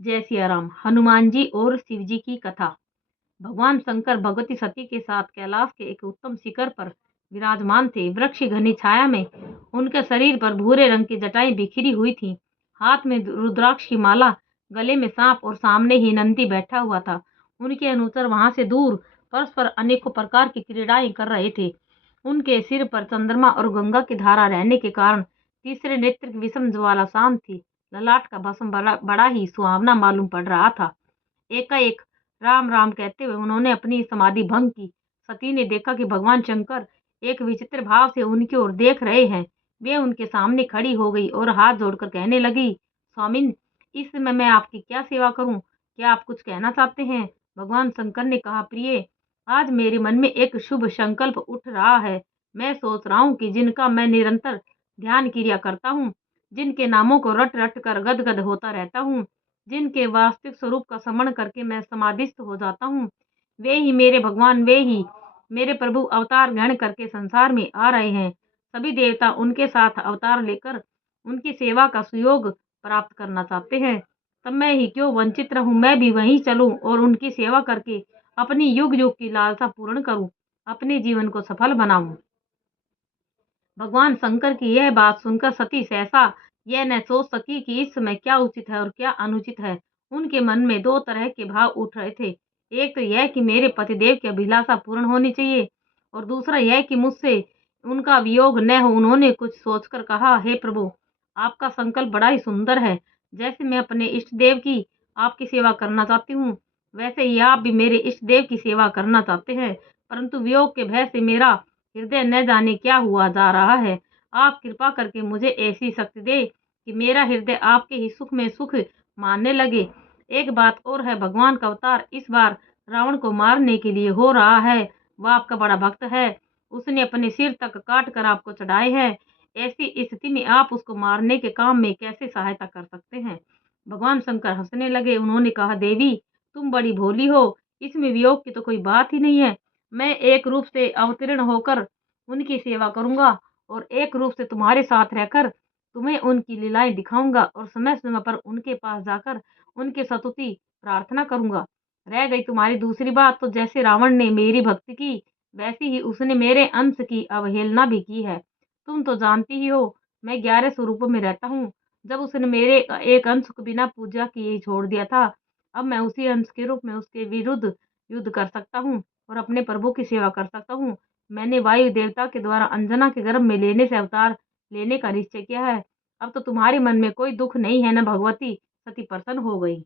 जय सिया राम। हनुमान जी और शिव जी की कथा। भगवान शंकर भगवती सती के साथ कैलाश के एक उत्तम शिखर पर विराजमान थे। वृक्ष की घनी छाया में उनके शरीर पर भूरे रंग की जटाएं बिखरी हुई थीं। हाथ में रुद्राक्ष की माला, गले में सांप और सामने ही नंदी बैठा हुआ था। उनके अनुचर वहां से दूर परस्पर अनेकों प्रकार की क्रीड़ाएं कर रहे थे। उनके सिर पर चंद्रमा और गंगा की धारा रहने के कारण तीसरे नेत्र की विषम ज्वाला शांत थी। ललाट का भस्म बड़ा बड़ा ही सुहावना मालूम पड़ रहा था। एकाएक राम राम कहते हुए उन्होंने अपनी समाधि भंग की। सती ने देखा कि भगवान शंकर एक विचित्र भाव से उनकी ओर देख रहे हैं। वे उनके सामने खड़ी हो गई और हाथ जोड़कर कहने लगी, स्वामिन, इस समय मैं आपकी क्या सेवा करूं? क्या आप कुछ कहना चाहते हैं? भगवान शंकर ने कहा, प्रिय, आज मेरे मन में एक शुभ संकल्प उठ रहा है। मैं सोच रहा हूँ कि जिनका मैं निरंतर ध्यान क्रिया करता हूँ, जिनके नामों को रट रट कर गदगद होता रहता हूँ, जिनके वास्तविक स्वरूप का स्मरण करके मैं समाधिस्थ हो जाता हूँ, वे ही मेरे भगवान, वे ही मेरे प्रभु अवतार ग्रहण करके संसार में आ रहे हैं। सभी देवता उनके साथ अवतार लेकर उनकी सेवा का सुयोग प्राप्त करना चाहते हैं। तब मैं ही क्यों वंचित रहूं? मैं भी वहीं चलूं और उनकी सेवा करके अपनी युग युग की लालसा पूर्ण करूं, अपने जीवन को सफल बनाऊं। भगवान शंकर की यह बात सुनकर सती सहसा यह न सोच सकी कि इस समय क्या उचित है और क्या अनुचित है। उनके मन में दो तरह के भाव उठ रहे थे। एक तो यह कि मेरे पतिदेव की अभिलाषा पूर्ण होनी चाहिए, और दूसरा यह कि मुझसे उनका वियोग न हो। उन्होंने कुछ सोचकर कहा, हे प्रभु, आपका संकल्प बड़ा ही सुंदर है। जैसे मैं अपने इष्ट देव की आपकी सेवा करना चाहती हूँ, वैसे ही आप भी मेरे इष्ट देव की सेवा करना चाहते हैं। परंतु वियोग के भय से मेरा हृदय न जाने क्या हुआ जा रहा है। आप कृपा करके मुझे ऐसी शक्ति दे कि मेरा हृदय आपके ही सुख में सुख मानने लगे। एक बात और है, भगवान का अवतार इस बार रावण को मारने के लिए हो रहा है। वह आपका बड़ा भक्त है। उसने अपने सिर तक काट कर आपको चढ़ाए हैं। ऐसी स्थिति में आप उसको मारने के काम में कैसे सहायता कर सकते हैं? भगवान शंकर हंसने लगे। उन्होंने कहा, देवी, तुम बड़ी भोली हो। इसमें वियोग की तो कोई बात ही नहीं है। मैं एक रूप से अवतीर्ण होकर उनकी सेवा करूंगा और एक रूप से तुम्हारे साथ रहकर तुम्हें उनकी लीलाएं दिखाऊंगा और समय समय पर उनके पास जाकर उनके स्तुति प्रार्थना करूंगा। रह गई तुम्हारी दूसरी बात, तो जैसे रावण ने मेरी भक्ति की, वैसे ही उसने मेरे अंश की अवहेलना भी की है। तुम तो जानती ही हो, मैं 11 स्वरूपों में रहता हूँ। जब उसने मेरे एक अंश को बिना पूजा किए ही छोड़ दिया था, अब मैं उसी अंश के रूप में उसके विरुद्ध युद्ध कर सकता हूँ और अपने प्रभु की सेवा कर सकता हूँ। मैंने वायु देवता के द्वारा अंजना के गर्भ में लेने से अवतार लेने का निश्चय किया है। अब तो तुम्हारे मन में कोई दुख नहीं है न? भगवती सती प्रसन्न हो गई।